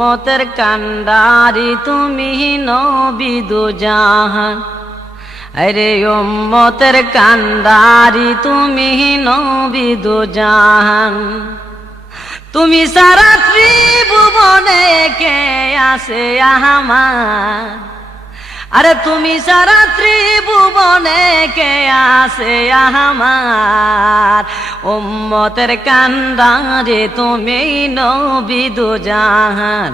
উম্মতের কান্ডারি তুমি নবী দো জাহান আরে উম্মতের কান্ডারি তুমি নবী দো জাহান তুমি সারা ত্রিভুবনে কে আছে আমার আরে তুমি সারা ত্রিভুবনে কে আছে আমার উম্মতের কান্ডারে তুমি নবী দো জাহান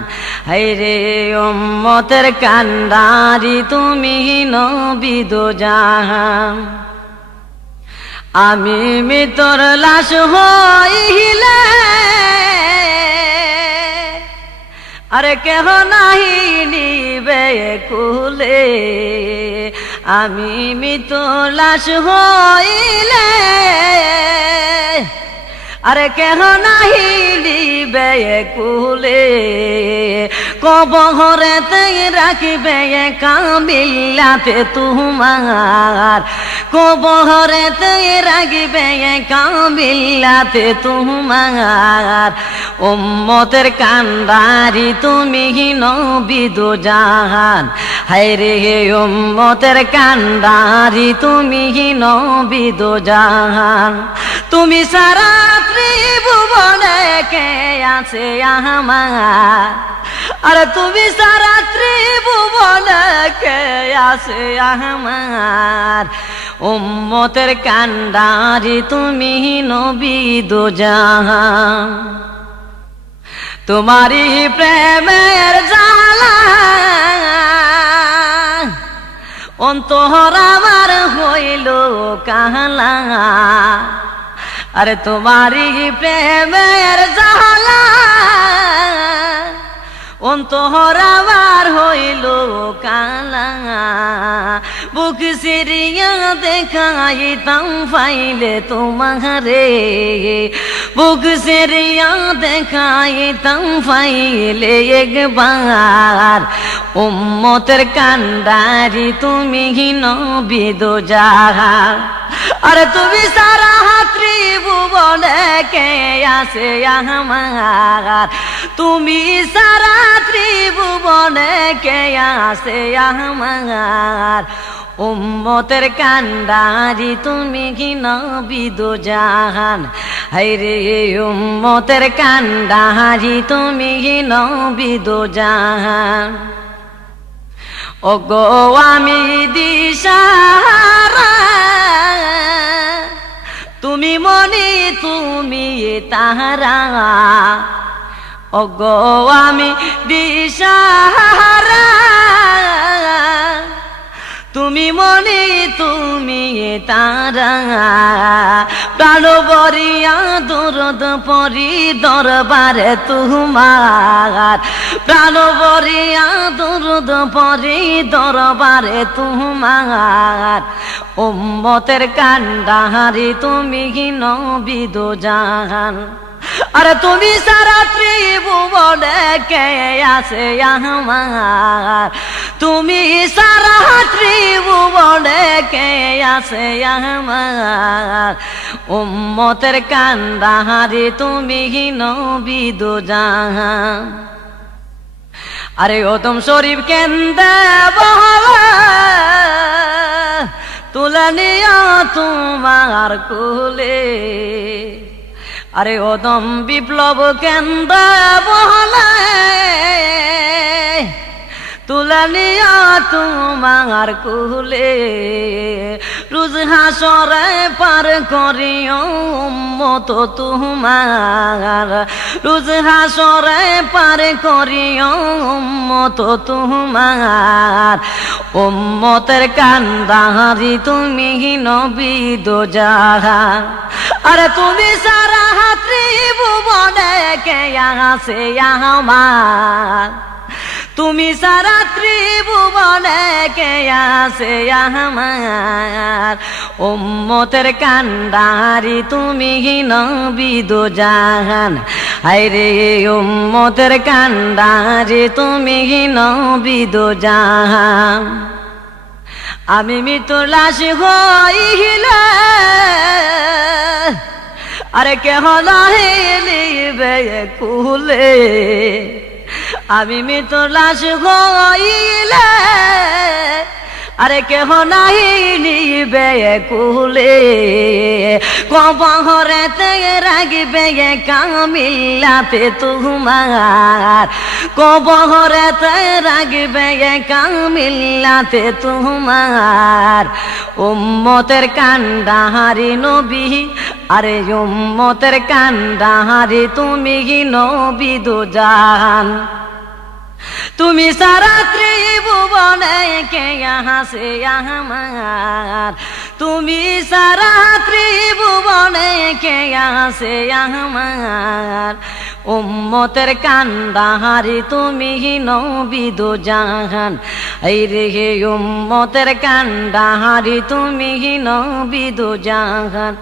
হায়রে উম্মতের কান্ডারি তুমি নবী দো জাহান আমি মৃত্যুর লাশ হইলে আরে কেহ নাহি নিবে কুলে আমি মৃত্যুর লাশ হইলে আরে কেহ নাহি নিবে কুলে কবরেতে রাখিবে কামিল্লাতে তোমার কবরেতে রাখিবে কামিল্লাতে তোমার উম্মতের কান্ডারি তুমি নবী দো জাহান হায়রে উম্মতের কান্ডারি তুমি নবী দো জাহান তুমি সারা ত্রিভুবনে কে আছে আমার আরে তুমি সারা ত্রিভুবনে কে আছে আমার উম্মতের কান্ডারি তুমি নবী দো জাহান তোমারি প্রেমের জালা অন্তর আমার হইল কালা আরে তোমারি প্রেমের জালা অন্তর আমার হইল কালা বুক সিরিয়া দেখাইতাম পাইলে তোমারে বুক সিরিয়া দেখাইতাম পাইলে একবার উম্মতের কান্ডারি তুমি নবী দো জাহান আরে তুমি সারা ত্রিভুবনে কে আছে আমার তুমি সারা ত্রিভুবনে কে আছে আমার উম্মতের কান্ডারি তুমি নবী দো জাহান হায়রে উম্মতের কান্ডারি তুমি নবী দো জাহান ওগো আমি দিশাহারা তুমি মনি তুমি তাহারা ওগো আমি দিশাহারা তুমি মনি তুমি তারা প্রাণ বরিয়া দরদ পরি দরবারে তোমার প্রাণ বরিয়া দরদ পরি দরবারে তোমার উম্মতের কান্ডারি তুমি নবী দো জাহান আরে তুমি সারা ত্রিভুবনে কে আছে আমার তুমি সারা ত্রিভুবনে কে আছে আমার উম্মতের কান্ডারি তুমি নবী দো জাহান আরে ওতম শরীফ কেন্দে বহলা তুলে নিয়া তোমার কুলে আরে ওদম বিপ্লব কেন্দ্র বহলে তুলে নিয়া তোমার কুলে রোজ হাসরে পার করিও উম্মত তোমার রোজ হাসরে পার করিও উম্মত তোমার উম্মতের কান্ডারি তুমি নবী দো জাহান আরে তুমি সারা ত্রিভুবনে কে আছে আমার তুমি সারা ত্রিভুবনে কে আছে আমার উম্মতের কান্ডারি তুমি নবী দো জাহান হায়রে উম্মতের কান্ডারি তুমি নবী দো জাহান আমি মৃত্যুর লাশ হইলে আরে কেহ নাহি নিবে কুলে আমি মৃত লাশ হইলে আরে কেহ নাহি নিবে কুলে কবরেতে রাগিবে কামিল্লাতে তোমার কবরেতে রাগিবে কামিল্লাতে তোমার উম্মতের কান্ডাহারি নবী আরে উম্মতের কান্ডাহারি তুমি নবী দুজান তুমি সারা ত্রিভুবনে কে यहाँ से আমার তুমি সারা ত্রিভুবনে কে यहाँ से আমার উম্মতের কান্ডাহারি তুমি নবী দুজাহান এই রে উম্মতের কান্ডাহারি তুমি নবী দুজাহান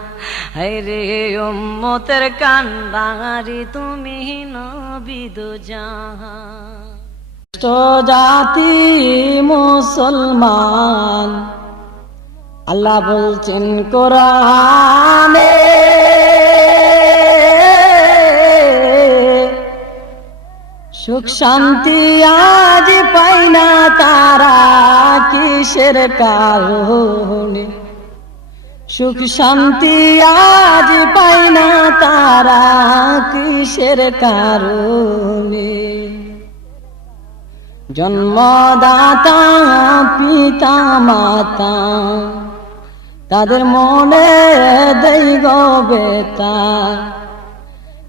এই রে উম্মতের কান্ডাহারি তুমি নবী দুজাহান জাতি মুসলমান আল্লাহ বলছেন কোরআনে সুখ শান্তি আজ পাই না তারা কিসের কারণে সুখ শান্তি আজ পাই না তারা কিসের কারণে জন্মদাতা পিতা মাতা তাদের মনে দেই গো বেতা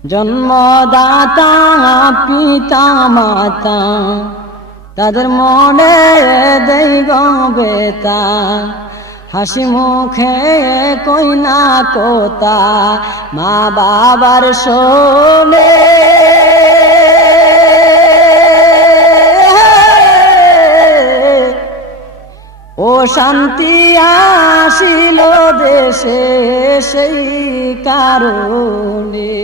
জন্মদাতা পিতা মাতা তাদের মনে দেই গো বেতা হাসি মুখে কই না কোতা মা বাবার শোনে ও শান্তি আসিল দেশে সেই কারণে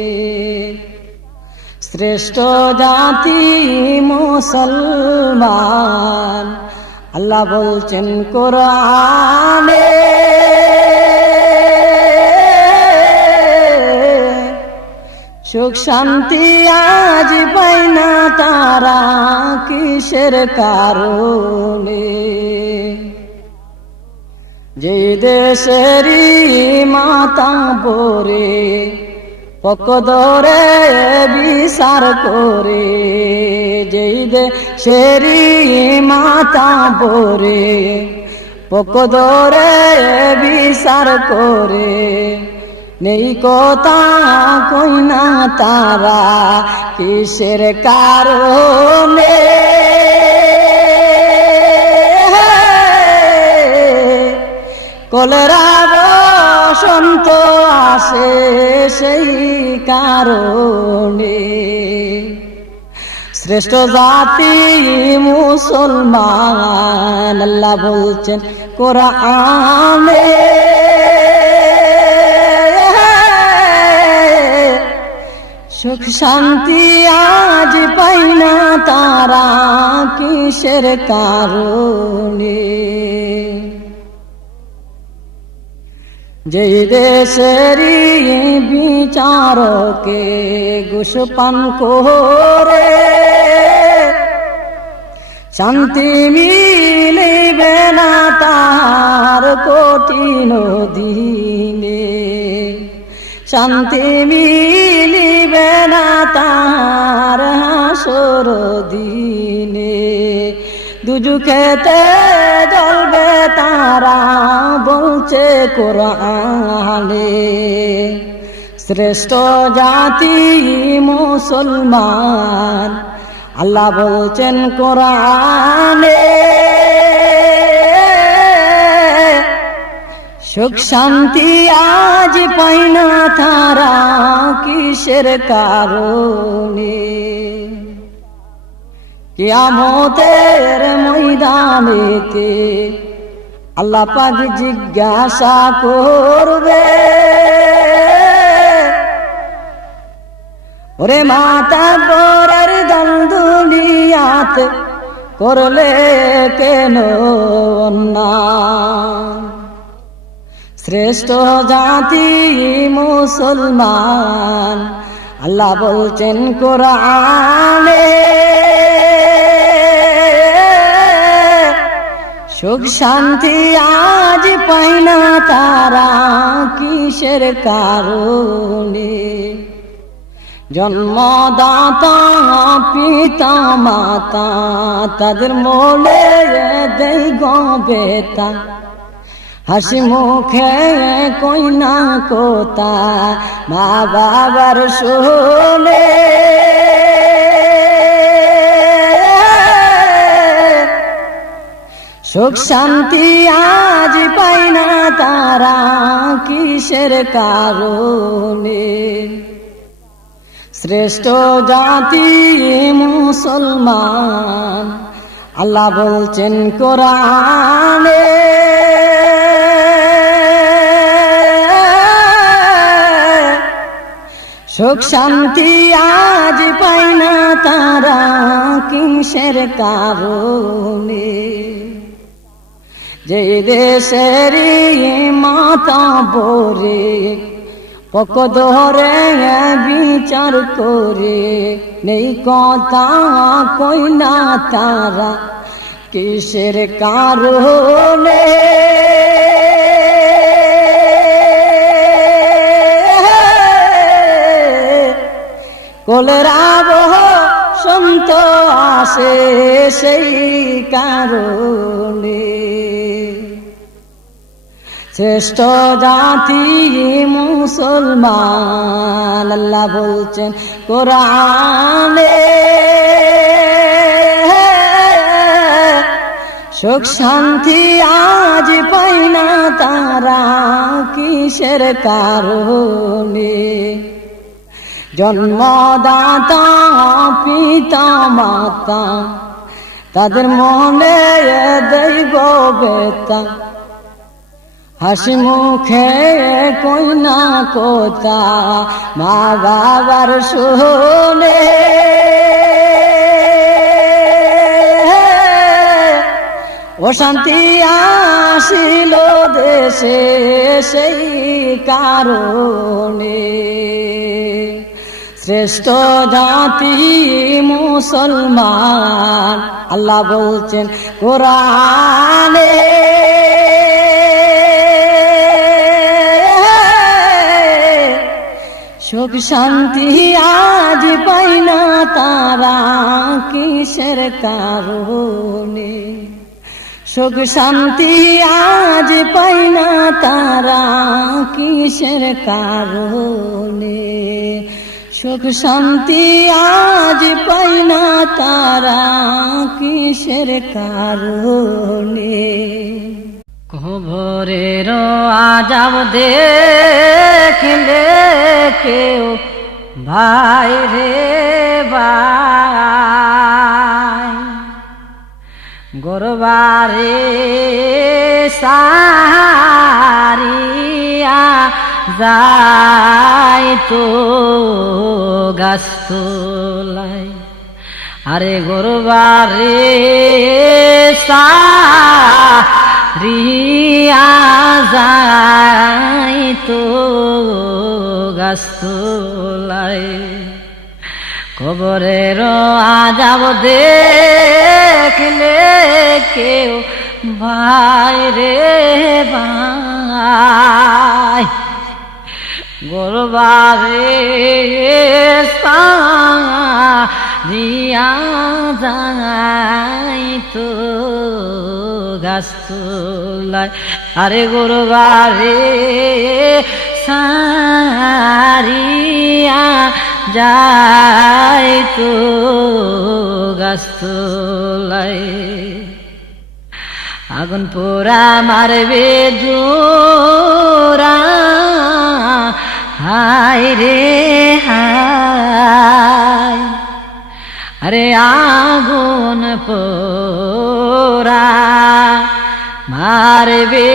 শ্রেষ্ঠ জাতি মুসলমান আল্লাহ বলছেন কোরআনে সুখ শান্তি আজ পাই না তারা কিসের কারণে যে দেশেরই মাতা বরে পক্ষ ধরে বিচার করে যেই দেশেরই মাতা বরে পক্ষ ধরে বিচার করে নেই কথা কই না তারা কিসের কারণে কলেরা বসন্ত আসে সেই কারণে শ্রেষ্ঠ জাতি মুসলমান আল্লাহ বলছেন কোরআনে সুখ শান্তি আজ পাই না তারা কিসের কারণে যে দেশেরই বিচারকে ঘুষ পান করে শান্তি মিলিবে না তার কঠিন দিনে শান্তি মিলিবে না তার হাসর দিনে দুজুকেতে জ্বলবে তারা বলছে কোরআনে শ্রেষ্ঠ জাতি মুসলমান আল্লাহ বলছেন কোরআনে সুখ শান্তি আজ পাই না তারা কিসের কারণে কিয়ামতের ময়দানেতে আল্লাহ পাক জিজ্ঞাসা করবে ওরে মাতা গোরের দল দুনিয়াতে করলে কেন অন্যায় শ্রেষ্ঠ জাতি মুসলমান আল্লাহ বলছেন কোরআনে সুখ শান্তি আজ পাই না তারা কিসের কারণে। জন্মদাতা পিতা মাতা তাদের মোলে দেই গো বেতা, হাসি মুখে কই না কোতা মা বাবার শুনে। সুখ শান্তি আজ পাই না তারা কিসের কারণে। শ্রেষ্ঠ জাতি মুসলমান আল্লাহ বলছেন কোরআনে, সুখ শান্তি আজ পাই না তারা কিসের কারণে। যে দেশের মাতা বরে পক ধরে বিচার করে, নেই কথা কই না তারা কিসের কারণে। কোলের আবহ সন্ত আসে সেই কারণে। শ্রেষ্ঠ জাতি মুসলমান আল্লাহ বলছেন কোরআনে, সুখ শান্তি আজ পাই না তারা কিসের কারণে। জন্মদাতা পিতা মাতা তাদের মনে দেই গো বেতা, হাসি মুখে কই না কোতা মা বাবার শুনে। অশান্তি আসিল দেশে সেই কারণে। শ্রেষ্ঠ জাতি মুসলমান আল্লাহ বলছেন কোরআনে, সুখ শান্তি আজ পাই না তারা কিসের কারণে। সুখ শান্তি আজ পাই না তারা কিসের কারণে। সুখ শান্তি আজ পাই না তারা কিসের কারণে। কবরের আযাব দেখলে কেউ ভাই রে ভাই, গরবারে সারিয়া যাই তো গাছতলায়, আরে গরবারে সারিয়া যাই তো গাছতলায়। কবরের আযাব দেখলে কেউ ভাই রে ভাই, গরবারে সারিয়া যাই তো গাছতলায়, আরে গরবারে সারিয়া যাই তো গাছতলায়। আগুন পোড়া মারবে জোরা হায় রে হায়, আরে আগুন পোড়া মারবে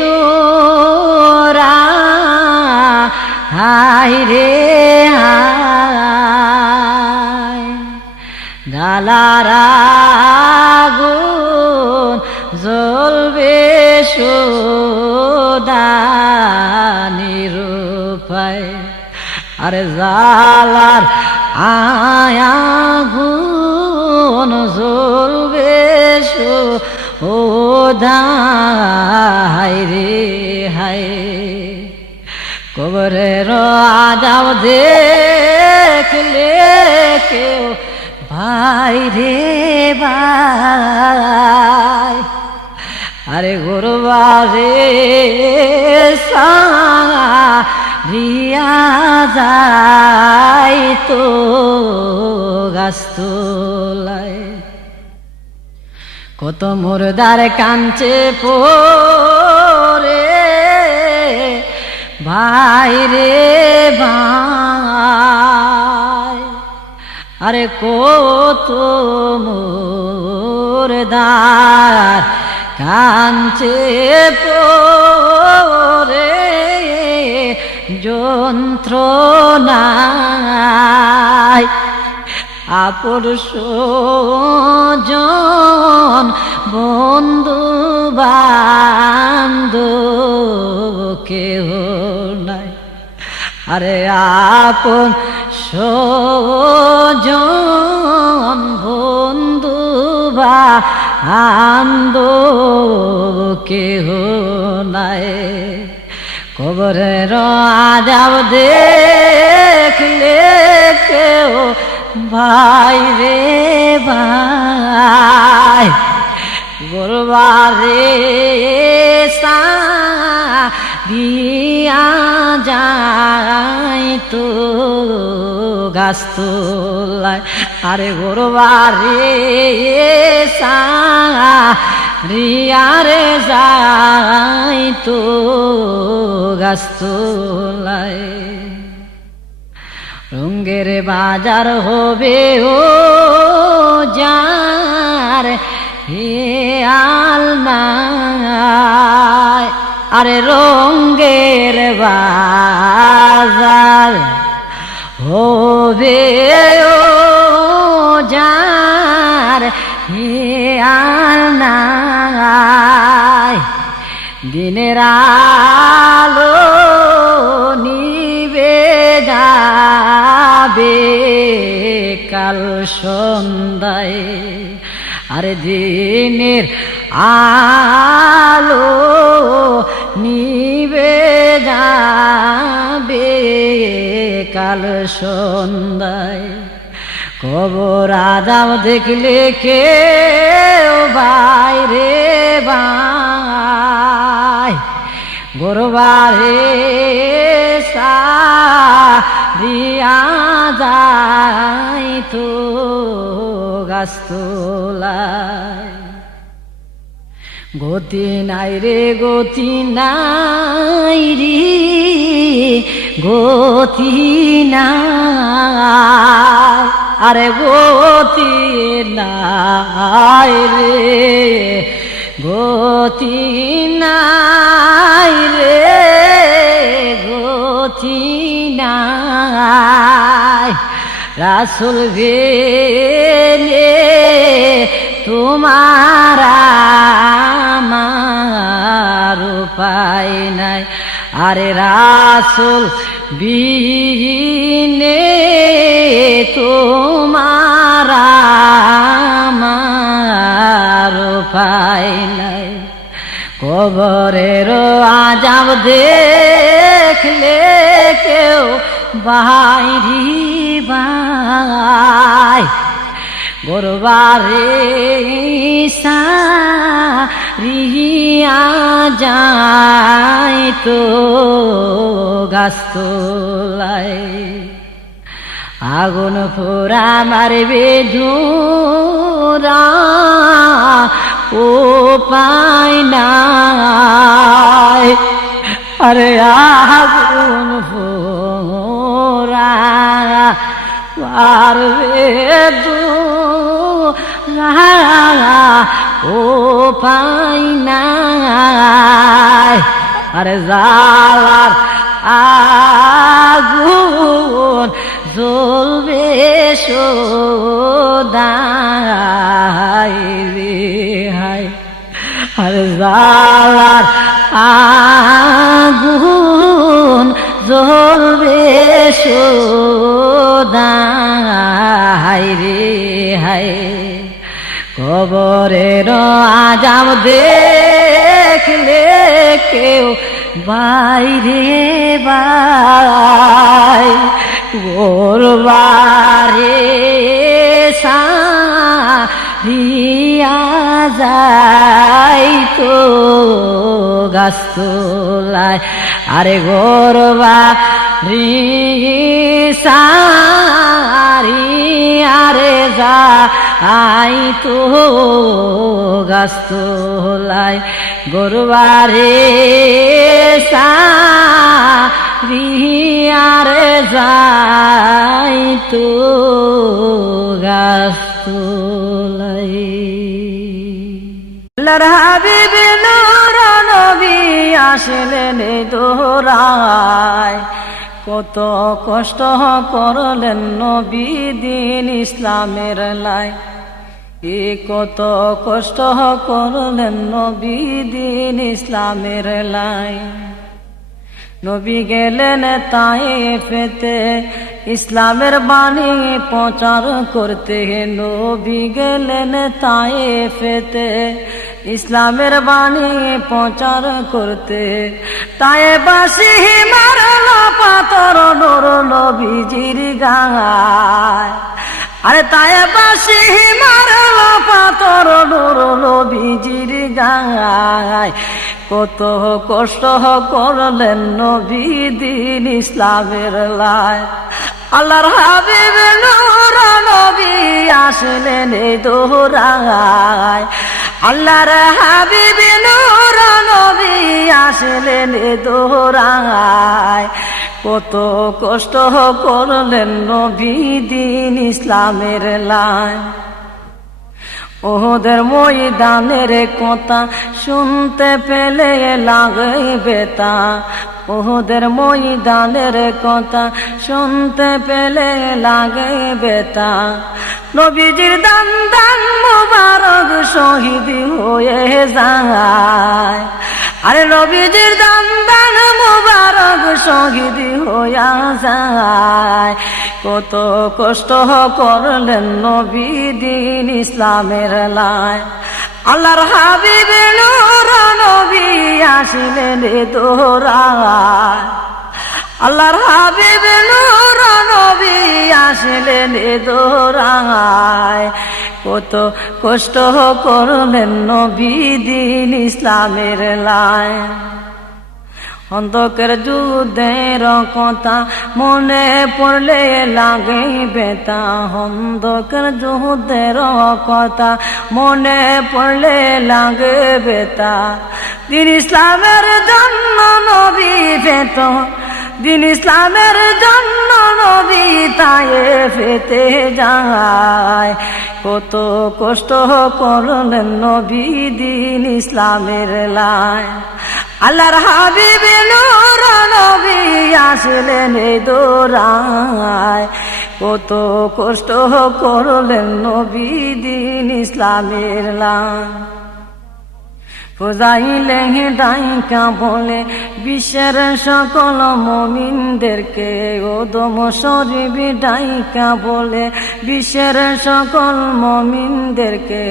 জোরা হায় রে হায়, জ্বালার আগুন জ্বলবে সদা নিরুপায়, আরে জ্বালার আগুন জ্বলবে দাই রে হাই কবরের আজাব দেখলে কেউ ভাই রে ভাই আরে গুরুবারে রিয়া যাই তো গাছতলায় কত মুর্দার কাঞ্চে পরে ভাই রে ভাই আরে কত মুর্দার কাঞ্চে পরে যন্ত্রণায় আপন স্বজন বন্ধু বান্ধব কেহ নাই আরে আপন স্বজন বন্ধু বান্ধব কেহ নাই কবরের আজাব দেখলে কেউ ভাই রে ভাই গোরবারে সারিয়া যাই তো গাছতলায় আরে গোরবারে সারিয়া রে যাই তো গাছতলায় রঙ্গের বাজার হবে ও যার হে আলনায় আরে রঙ্গের বাজার হবে ও যার হে আলনায় দিনের আলো নিবে যাবে কাল সন্ধ্যায় আরে দিনের আলো নিবে যাবে কাল সন্ধ্যায় কবর আজাব দেখলে কেউ বাইরে ভাই গোরবারে সারিয়া যাই তো গাছতলায় গতি নাই রে গতি নাই রে গতি নাই আরে গতি নাই রে গতি নাই রে গতি নাই রাসূল গেলে তোমার আমার উপায় নাই আরে রাসূল বিনে তোমার আমার উপায় নাই কবরের আজাব দেখলে কেউ বাইরি ভাই গোরবারে সারিয়া যাই তো গাছতলায় আগুন পোড়া মারবে ধুরা ও পায় নাই আরে আগুন পোড়া মারবে ধুরা ও পায় নাই আরে জালার আগুন জ্বলবে সদাই রে হাই আরে জালার আগুন জ্বলবে সদাই রে হাই কবরের আজাব দে দেখলে কেউ বাইরে বাই গোরবারে সারিয়া যাই তো গাছতলায় আরে গোরবারি সারিয়ারে যাই তো গাছতলায় গোরবারে সারিয়ারে যাই তো গাছতলায় আল্লাহর হাবিব নূর নবী আসলেন দোরায় কত কষ্ট করলেন নবী দিন ইসলামের লাই কত কষ্ট করলেন নবী দিন ইসলামের লাই নবী গেলেন তায়েফেতে ইসলামের বাণী প্রচার করতে নবী গেলেন তায়েফেতে ইসলামের বাণী প্রচার করতে তায়েফবাসী মারল পাথর নূর নবীজির গায় আরে তায়েফবাসী মারল পাথর নূর নবীজির গায় কত কষ্ট করলেন নবী দিন ইসলামের লাই আল্লাহর হাবিব নূর নবী আসলেন দোরায় আল্লাহর হাবিব নূর নবী আসলেন দোরায় কত কষ্ট করলেন নবী দিন ইসলামের লাই ওদের ময়দানের কথা শুনতে পেলে লাগে বেতা ওদের ময়দানের কথা শুনতে পেলে লাগে বেতা নবীজির দান দান মুবারক শহীদ হয়ে যায় আরে নবীজির দান দান মুবারক শহীদ হইয়া যায় কত কষ্ট করলেন নবী দিন ইসলামের লাই আল্লাহর হাবিব নূর নবী আসলেন দোরায় আল্লাহর হাবিব নূর নবী আসলেন দোরায় কত কষ্ট করলেন নবী দিন ইসলামের লাই অন্ধকার যুদ্ধের কথা মনে পড়লে লাগে বেতা অন্ধকার যুদ্ধের কথা মনে পড়লে লাগে বেতা দিন ইসলামের জন্য নবী পেত দিন ইসলামের জন্য নবী তায়েফেতে যায় কত কষ্ট করলেন নবী দিন ইসলামের লাই আল্লাহর হাবিব নূর নবী আসলেন দোরায় কত কষ্ট করলেন নবী দিন ইসলামের লাই ফজাইলে ডাইকা বলে বিশ্বের সকল মুমিনদেরকে ওদম শরীফ ডাইকা বলে বিশ্বের সকল মুমিনদেরকে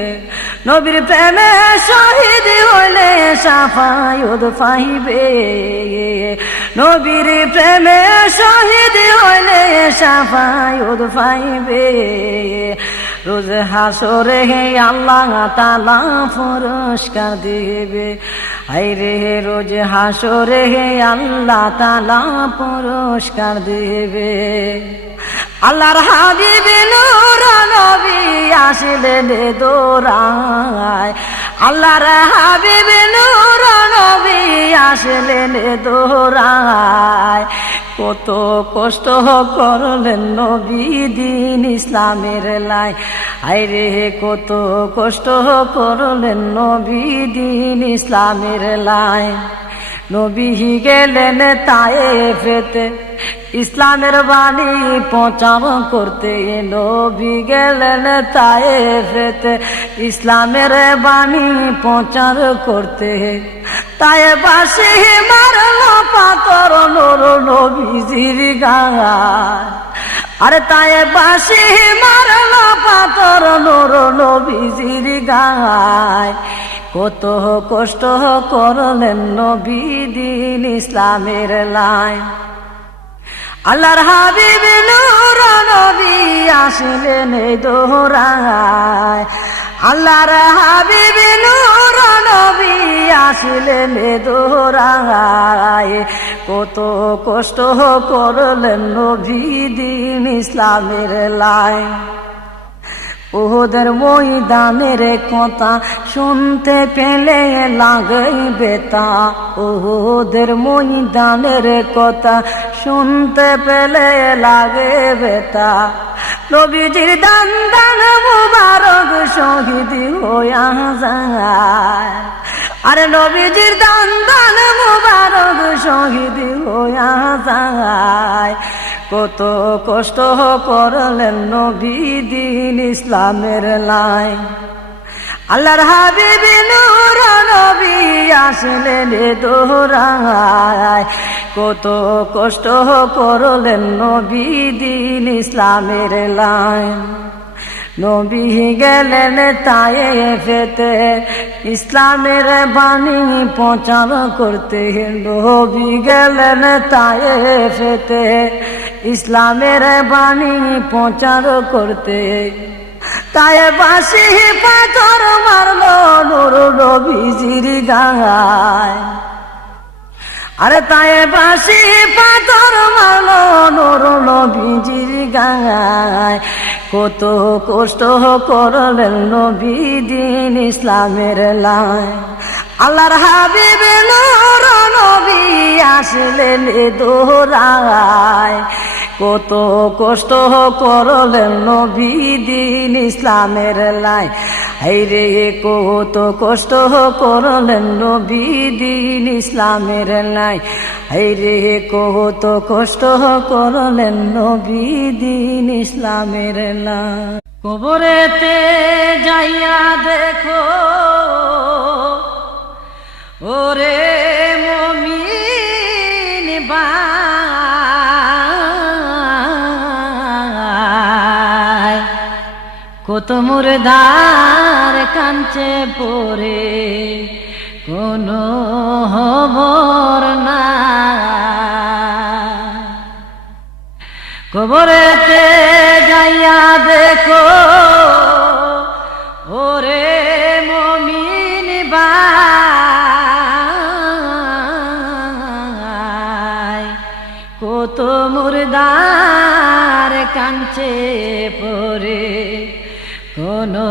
নবীর প্রেমে শহীদ হইলে শাফায়াত পাইবে নবীর প্রেমে শহীদ হইলে শাফায়াত পাইবে রোজ হাসরে আল্লাহ তাআলা পুরস্কার দিবে আইরে রোজ হাসরে আল্লাহ তাআলা পুরস্কার দিবে আল্লাহর হাবিব নূর নবী আসলেন দোরায় আল্লাহর হাবিব নূর নবী আসলেন দোরায় কত কষ্ট করলেন নবী দিন ইসলামের লাই আইরে কত কষ্ট করলেন নবী দিন ইসলামের লাই নবী গেলেন তায়েফেতে ইসলামের বাণী প্রচার করতে নবী গেলেন তায়েফেতে ইসলামের বাণী প্রচার করতে তায়েফবাসী মারল পাথর নূর নবীজির গায় আরে তায়েফবাসী মারল পাথর নূর নবীজির গায় কত কষ্ট করলেন নবী দিন ইসলামের লাই। আল্লাহর হাবিব নূর নবী আসলেন এই দোহরায়, আল্লাহর হাবিব নূর নবী আসলেন এই দোহরায়। কত কষ্ট করলেন নবী দিন ইসলামের লাই। উহুদের ময়দানের কথা শুনতে পেলে লাগে বেতা, উহুদের ময়দানের কথা শুনতে পেলে লাগে বেতা। নবীজির দান দান মুবারক শহীদ হইয়া যায়, আরে নবীজির দান দান মুবারক শহীদ হইয়া যায়। কত কষ্ট করলেন নবী দিন ইসলামের লাই। আল্লাহর হাবিব নূর নবী আসলেন দোহরায়, কত কষ্ট করলেন নবী দিন ইসলামের লাই। নবী গেলেন তায়েফেতে ইসলামের বাণী প্রচার করতে, নবী গেলেন তায়েফেতে ইসলামের বাণী প্রচার করতে। তায়েফবাসী পাথর মারলো নূর নবীজির গায়ে, আরে তায়েফবাসী পাথর মারলো নূর নবীজির গায়ে। কত কষ্ট করলেন নবী দিন ইসলামের লাই। আল্লাহর হাবিব নূর নবী আসলেন দোহরায়, কত কষ্ট করলেন নবী দিন ইসলামের লাই। হায়রে কত কষ্ট করলেন নবী দিন ইসলামের লাই। হায়রে কত কষ্ট করলেন নবী দিন ইসলামের লাই। কবরেতে যাইয়া দেখো ওরে মুমিন ভাই, কত মুর্দার কাঞ্চে পড়ে কোনো খবর না। কবরেতে যাইয়া দেখো ওরে মুমিন ভাই, কত মুর্দার কাঞ্চে পড়ে কোনো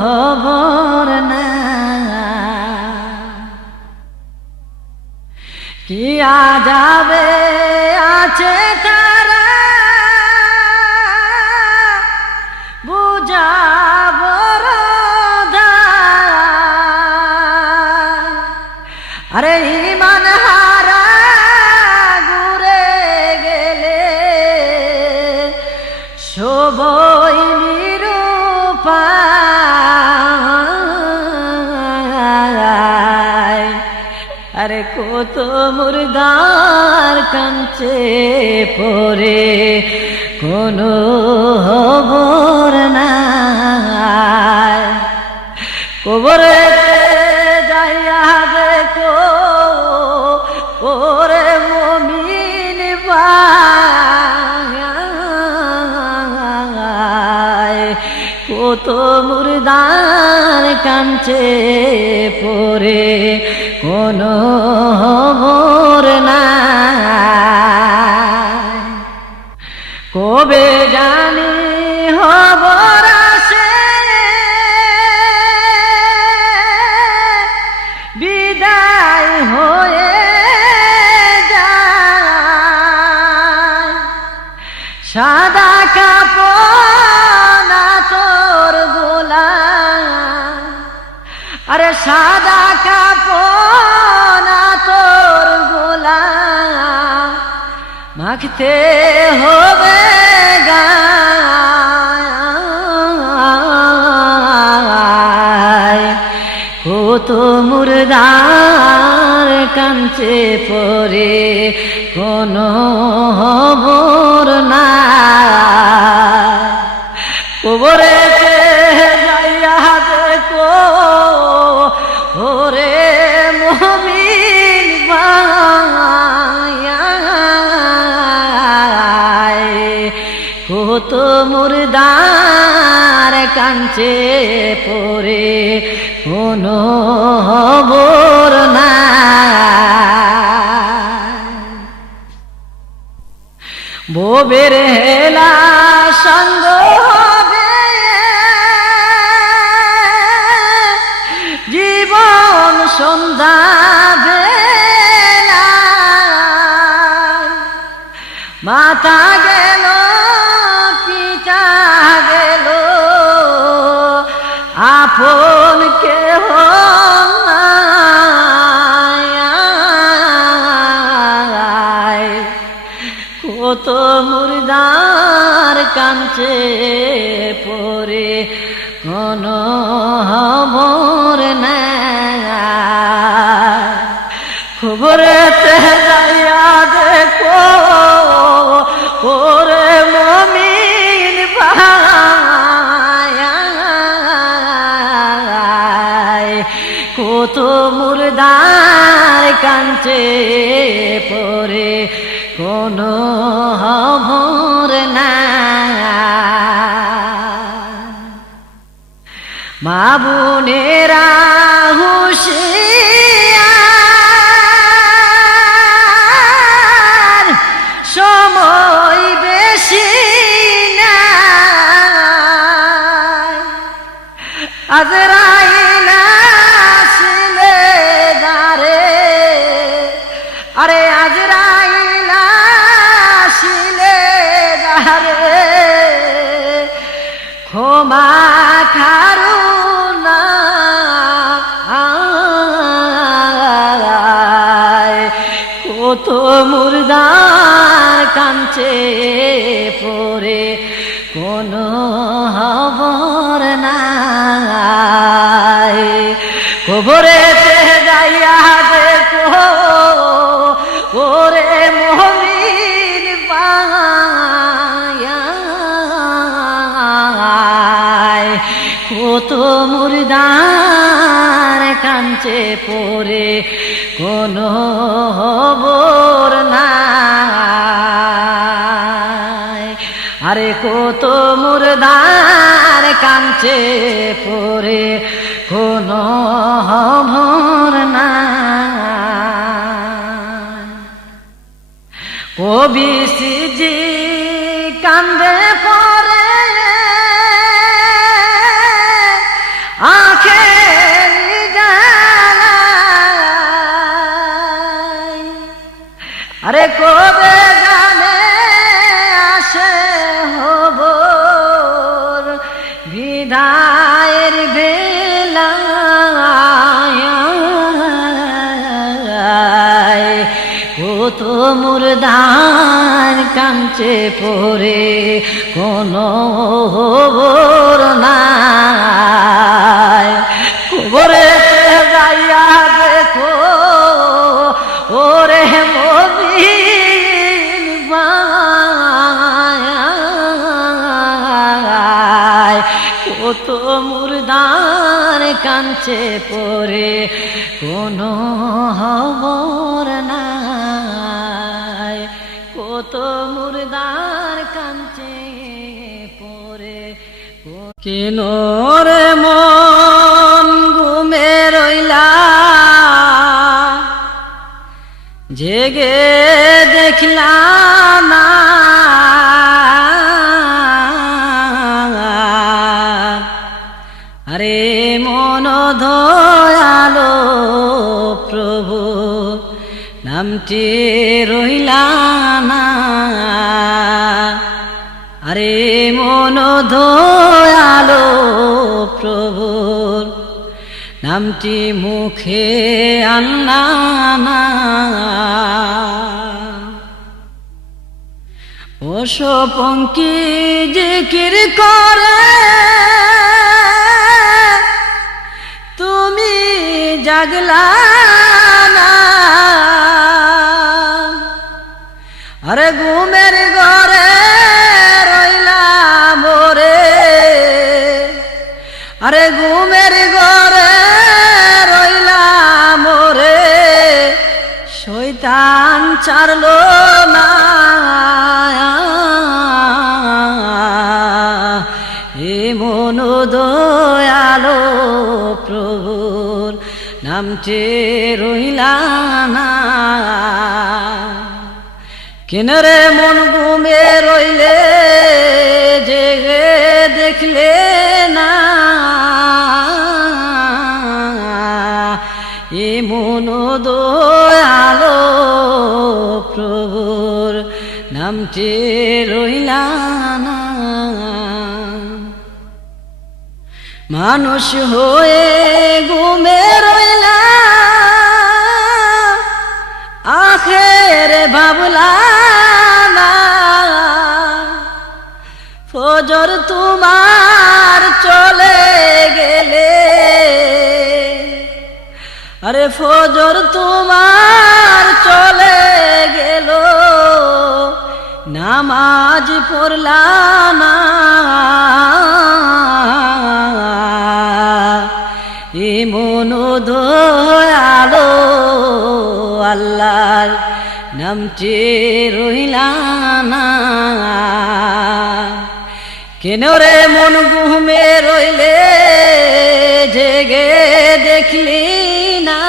খবর না। কি আযাবে আছে তারা বুঝাবো রোদা, আরে ঈমান হারা ঘুরে গেলে সবই নিরুপায়। আরে কত মুর্দার কাঞ্চে পড়ে কোনো খবর নাই। কবরেতে যাইয়া দেখো ওরে মুমিন ভাই, কত মুর্দার কাঞ্চে পড়ে কোনো খবর নাই। কবে জানি খবর আসে বিদায় হয়ে যায়, সাদা কাপড় তোর গোলাম, আরে সাদা কাপড় তোর গোলাম মাখতে হবে গায়। কত মুর্দার কাঞ্চে পড়ে কোনো খবর না। কবরেতে যাইয়া দেখো কাঞ্চে পরে কোনো খবর নাই। ভবের হেলা সঙ্গ হবে জীবন সন্ধ্যা বেলা, মাথা গেল পিতা গেল আপন কেহ নাই। কত মুর্দার কাঞ্চে পরে কোনো খবর নাই। খবরেতে যাইয়া দেখো ওরে মুমিন ভাই, কত মুর্দার কাঞ্চে পরে কোনো খবর নাই। মা বোনেরা হুঁশিয়ার, সময় বেশি নাই। আজরাইল আসিলে দারে, আরে আজরাইল আসিলে দারে ক্ষমা খারুনা, কত মুর্দার কাঞ্চে পরে কোনো খবর নাই। কবরেতে যাইয়া দেখো ওরে মুমিন ভাই, কত মুর্দার কাঞ্চে পরে কোনো খবর নাই। আরে কত মুর্দার কাঞ্চে পরে কোনো খবর নাই। কবি সিজি কান্দে পরে আখের জানায়, আরে কবে জানে আসে খবর বিদায়ের বেলায়। কত মুর্দার কাঞ্চে পরে কোনো খবর নাই। কবরেতে যাইয়া দেখো ওরে মুমিন ভাই, কত মুর্দার কাঞ্চে পরে কোনো খবর নাই। কত মুর্দার কাঞ্চে পরে কেন রে মন ঘুমে রইলা, জেগে দেখলা না আরে মন দয়ালো প্রভু নামটি রইলা না। আরে মন দয়ালো প্রভুর নামটি মুখে আনলা না। পশু পঙ্কি জিকির করে তুমি জাগলা না। আরে ঘুমের ঘরে রইলা মোরে, আরে ঘুমের ঘরে রইলা মোরে, শয়তান ছাড়লো না। এ মন আলো প্রভুর নামটি রইলা না। কিনরে মন ঘুমে রইলে জেগে দেখলে না, এমন দয়ালো প্রভুর নামটি রইলা না। মানুষ হয়ে ঘুমে রইলা আখের ভাবলা না, ফজর তোমার চলে গেলে, আরে ফজর তোমার চলে গেল, নামাজ পড়লা না, এমন দয়ালো আল্লাহর নামটি রইলা না। কেন রে মন ঘুমে রইলে জেগে দেখলি না,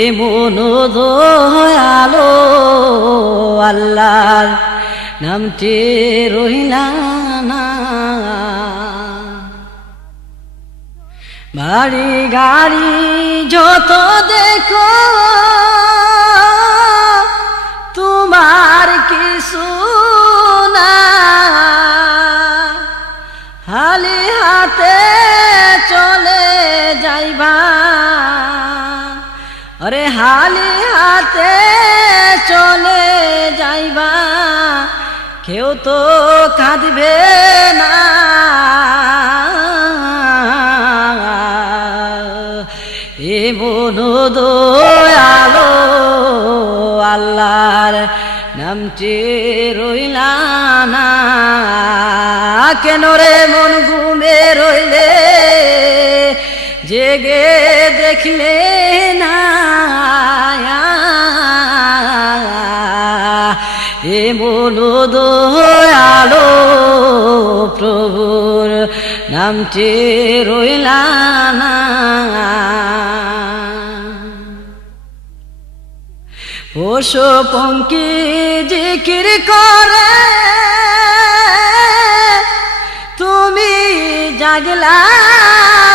এমন দয়ালো আল্লাহর নামটি রইলা না। বাড়ি গাড়ি যত দেখো তোমার কিছু না, খালি হাতে চলে যাইবা, আরে হালি হাতে চলে যাইবা, কেউ তো কাঁদবে না, এমন দয়ালো আল্লাহর নামটি রইলা না। কেন রে মন ঘুমে রইলে জেগে দেখলে না, এমন দয়ালো প্রভুর নামটি রইলা না। পশু পঙ্কি জিকির করে তুমি জাগলা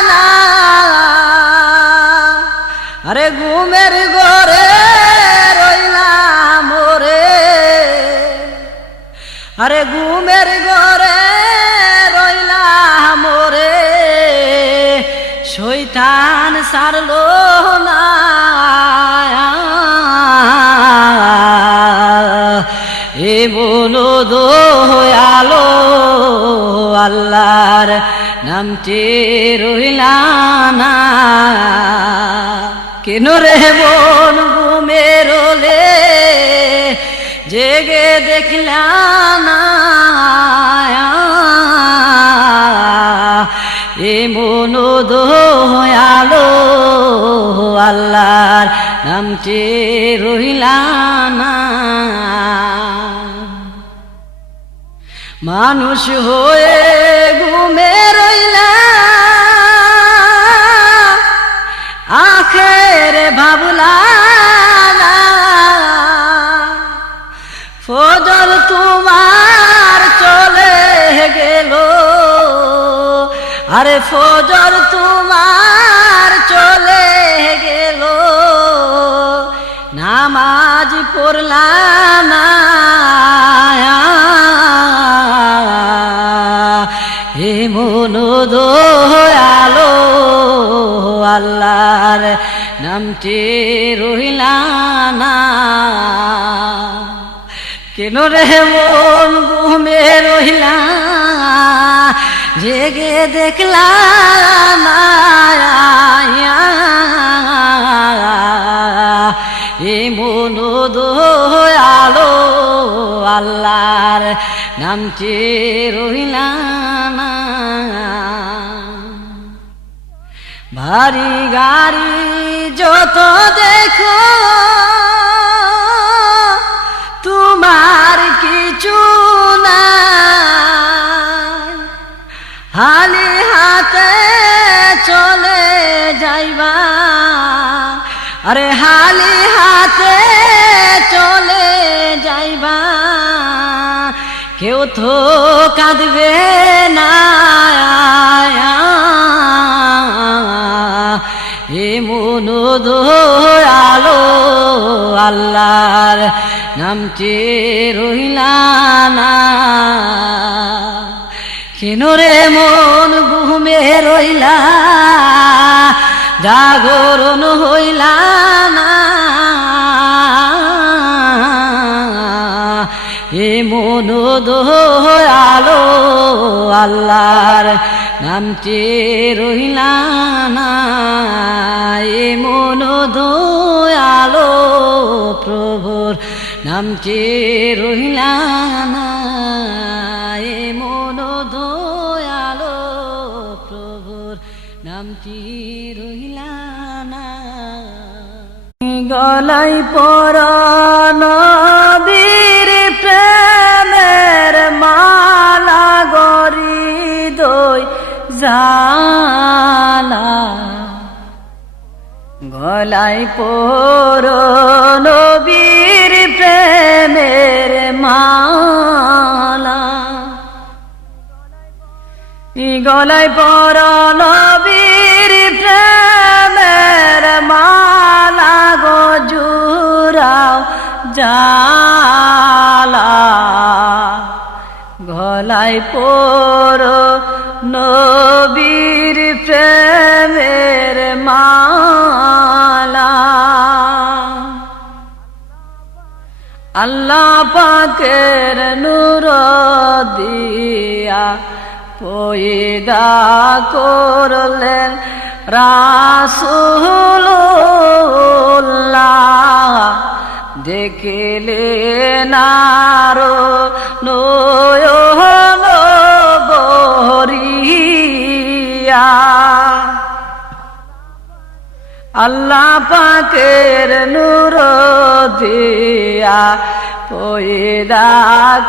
না, আরে ঘুমের ঘরে রইলাম মোরে, আরে ঘুমের ঘরে রইলাম মোরে, শয়তান সারলো না, এমন দয়ালো আল্লাহর নামটি রইলা না। কেন রে মন ঘুমে রলে জেগে দেখলা না, এমন দয়ালো আল্লাহর নামটি রইলা না। মানুষ হয়ে ঘুমে রইলা আখের ভাবলা না, ফজর তোমার চলে গেল, আরে ফজর তোমার চলে গেল, নামাজ পড়লা না, এমন দয়ালো আল্লাহর নামটি রইলা না। কেন রে মন ঘুমে রইলা জেগে দেখলা না, এমন দয়ালো আল্লাহর নামটি রইলা না। ভারী গাড়ি যত দেখো তোমার কিছু না, কেউ তো কাঁদবে না এমন দয়ালো আল্লাহর নামটি রইলা না কেন রে মন ঘুমে রইলা জাগরণ হইলা না এমন দয়ালো আল্লাহর নামটি রইলা না এমন দয়ালো প্রভুর নামটি রইলা না এমন দয়ালো প্রভুর নামটি রইলা না গলাই পরাণ বীর প্রেমের মালা গরি দই জালা গলাই পরাণ বীর প্রেমের মালা গলাই পরাণ বীর প্রেমের মালা গজুরাও জালা গলাই পর নবীর প্রেমের মালা আল্লাহ পাকের নূর দিয়া পয়দা করলেন রাসূলুল্লাহ দেখিলেন আরো নয়ন ভরিয়া আল্লাহ পাকের নূর দিয়া পয়দা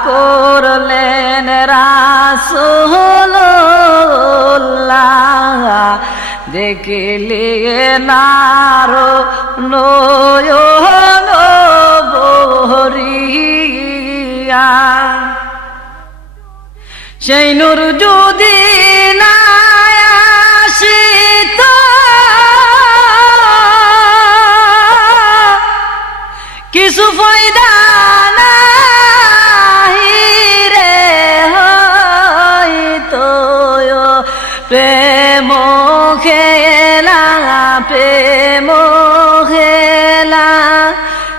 করলেন রাসূলুল্লাহ দেখিলেন আরো নয়ন ভরিয়া সেই নূর যদি না আসিত কিছু ফায়দা নাহি রে হইতো প্রেম খেলা প্রেম খেলা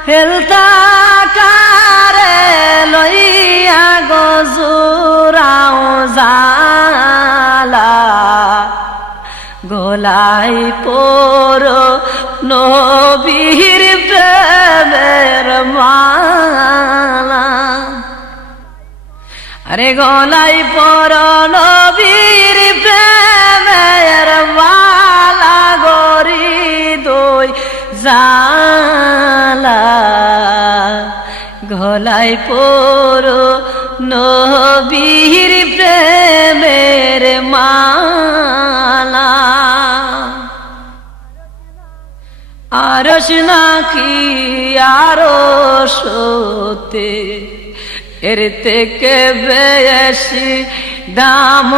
হেলতা কারে লইয়া গজুরাও জালা গলাই পর নবীর প্রেমের মালা আরে গলাই পর নবীর প্রেমের মালা গরি দই জালা গলাই পর নবীর প্রেমের মালা আরশ নাকি আরশতে এর থেকে বেশি দাম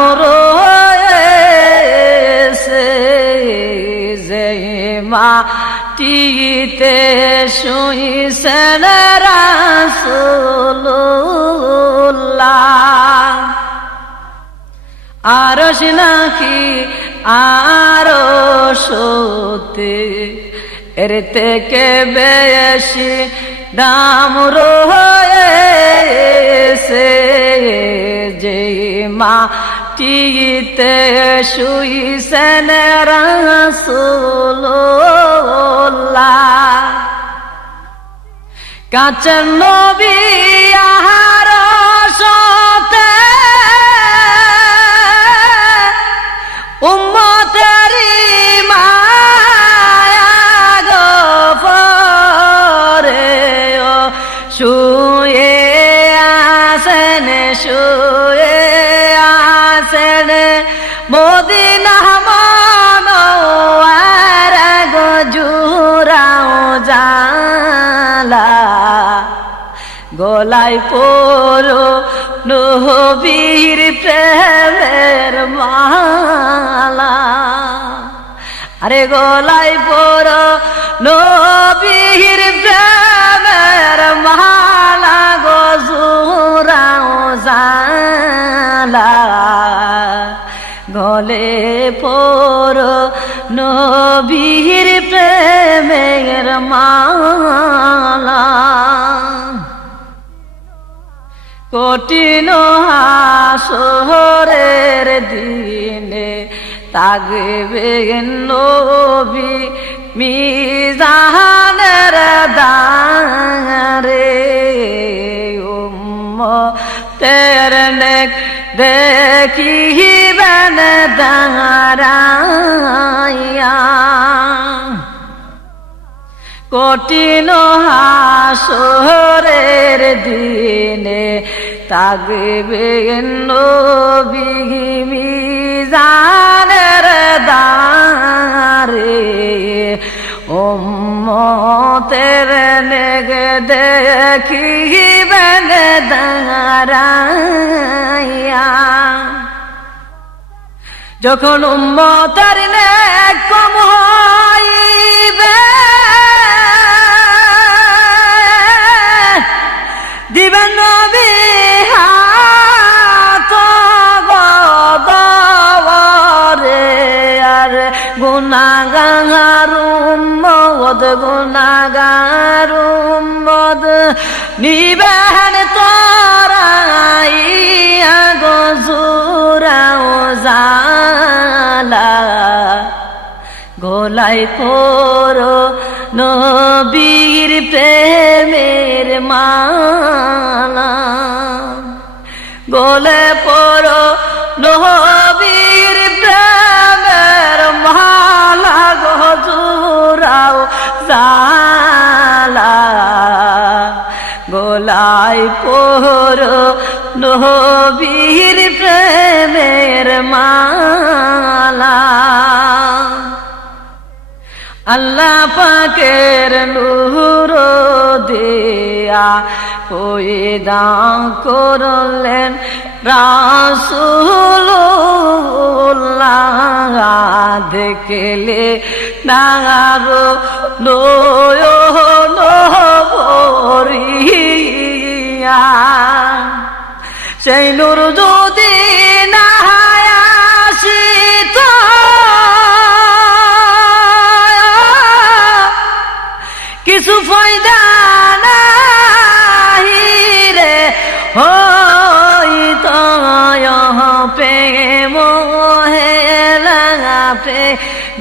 রয়েছে যে মাটিতে শুইছেন রাসূলুল্লাহ আরশ নাকি আরশতে এর থেকে বেশি দাম রয়েছে যে মাটিতে শুইছেন রাসূলুল্লাহ কাঁচের নবী আরশতে উম্মতেরি মায়া গো পরে ও শুয়ে আসেন মদিনা মনোয়ার গো জুরাও জালা গলায় পরো নবীর প্রেমের মালা আরে গলায় পরো নবীর প্রেমের মালা গো জোড়াও জালা গলে পরো নবীর প্রেমের মালা কঠিন হাসরের দিনে তাগবে নবী মিজানের দাঁড়ে উম্মতের নেক দেখিবেন দাঁড়াইয়া কঠিন হাসরের দিনে তাগবে নবী মিজানের দাঁড়ে উম্মতের নেক দেখিবেন দাঁড়াইয়া যখন উম্মতের নেক কম হইবে দিবেন নবী হাত গদরে আর গুনাহগার উম্মত নিবেন তরাইয়া গো জোড়াও জালা গলায় পরো নবীর প্রেমের মালা গলে পরো নবীর প্রেমের মালা গো জোড়াও জালা গলায় পরো নবীর প্রেমের মালা আল্লাহ পাকের নূর দিয়া পয়দা করলেন রাসূলুল্লাহ দেখলে নাগারো নয়ন ভরিয়া সেই নূর যদি না আসিত কিছু ফায়দা নাহি রে হইত প্রেম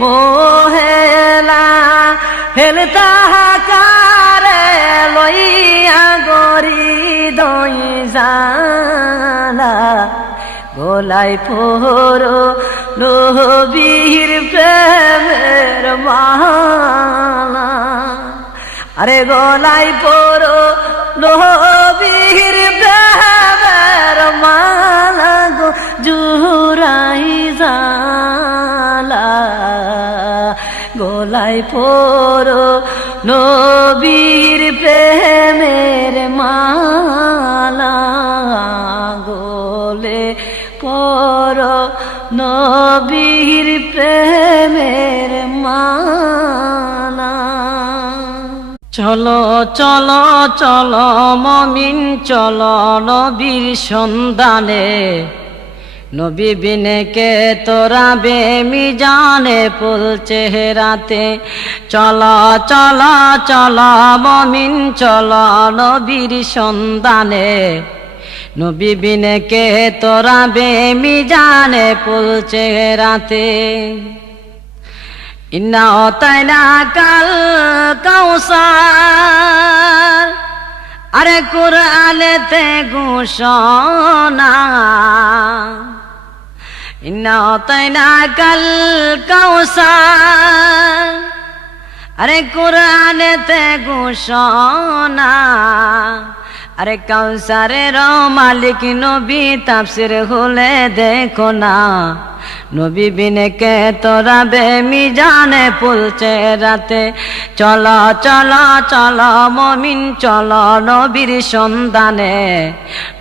মোহেলা হেল তাহাকারে লইয়া গরি দই জালা গলায় পরো নবীর প্রেমের মালা আরে গলায় পরো নবীর প্রেমের মালা গো জুরাই জালা গলায় পরো নবীর প্রেমের মালা গলে পরো নবীর প্রেমের মালা চলো চলো চলো মমিন চলো নবীর সন্ধানে নবী বিনে কে তোরা বেমিজানে পুল চেহারাতে চলো চলো চলো মমিন চলো নবীর সন্ধানে নবী বিনে কে তোরা বেমিজানে পুল চেহারাতে ইন্না অতাইনা কাল কাউসার আরে কুরআনেতে ঘোষণা ইন্না অতাইনা কাল কাউসার আরে কুরআনেতে ঘোষণা আরে কাউসারের মালিক নবী তাফসীর হলে দেখো না নবী বিনে কে তোরা বেমিজানে ফুলছে রাতে। চলো চলো চলো মমিন চলো নবীর সন্ধানে,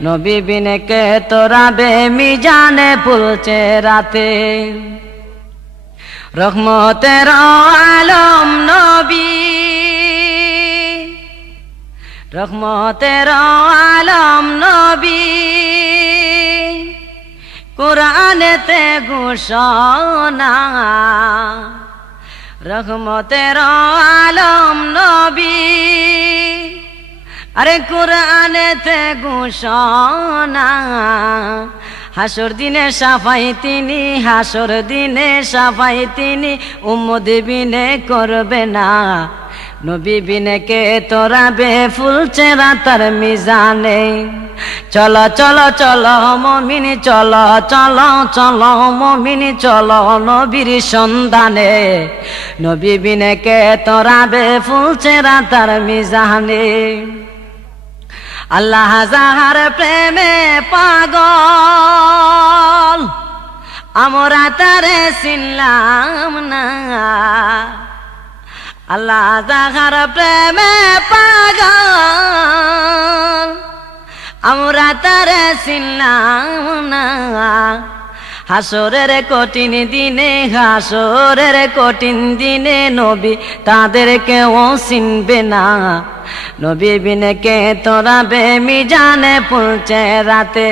নবী বিনে কে তোরা বেমিজানে ফুলছে রাতে। রহমতের আলম নবী, রহমতের আলম নবী, কুরআনেতে ঘোষণা। রহমতের আলম নবী, আরে কুরআনেতে ঘোষণা। হাসর দিনে সাফাই তিনি, হাসর দিনে সাফাই তিনি, উম্মত বিনে করবে না। নবী বিনে কে তোরা বে ফুলছে রাতার মিজানে। চলো চলো চলো মুমিন চলো চলো চলো মুমিন চলো নবীর সন্ধানে, নবী বিনে কে তোরা বে ফুলছে রাতার মিজানে। আল্লাহ যাহার প্রেমে পাগল, আমরা তারে চিনলাম না। আল্লাহ যাহার প্রেমে পাগল, আমরা তারে চিনলাম না। হাসরের কঠিন দিনে, হাসরের কঠিন দিনে নবী তাদের কেউ চিনবে না। নবী বিনে কে তোরা বেমিজানে ফুলছে রাতে।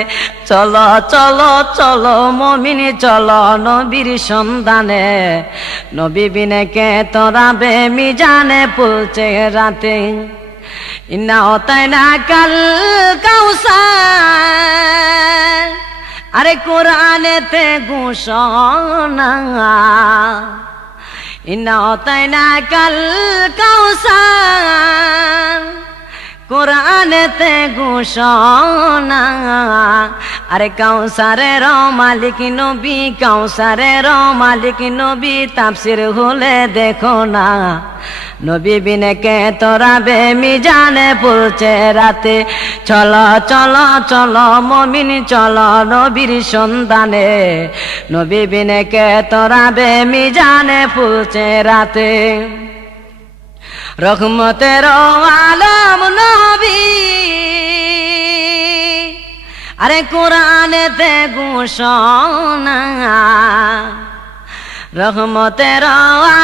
চলো চলো চলো মুমিন চলো নবীর সন্ধানে, নবী বিনে কে তোরা বেমিজানে ফুলছে রাতে। ইন্না আতাইনা কাল কাউসার, আরে কোরআনেতে ঘোষণা। ইন্না আতাইনা কাল কাউসার, কোরআনেতে ঘোষণা। আরে কাউসারের মালিক নবী, কাউসারের মালিক নবী, তাফসীর হলে দেখো না। নবী বিনে কে তোরা বেমিজানে ফুলছে রাতে। চলো চলো চলো মুমিন চলো নবীর সন্ধানে, নবী বিনে কে তোরা বেমিজানে ফুলছে রাতে। রহমতের আলম নবী, আরে কোরআনেতে ঘোষণা। রহমতের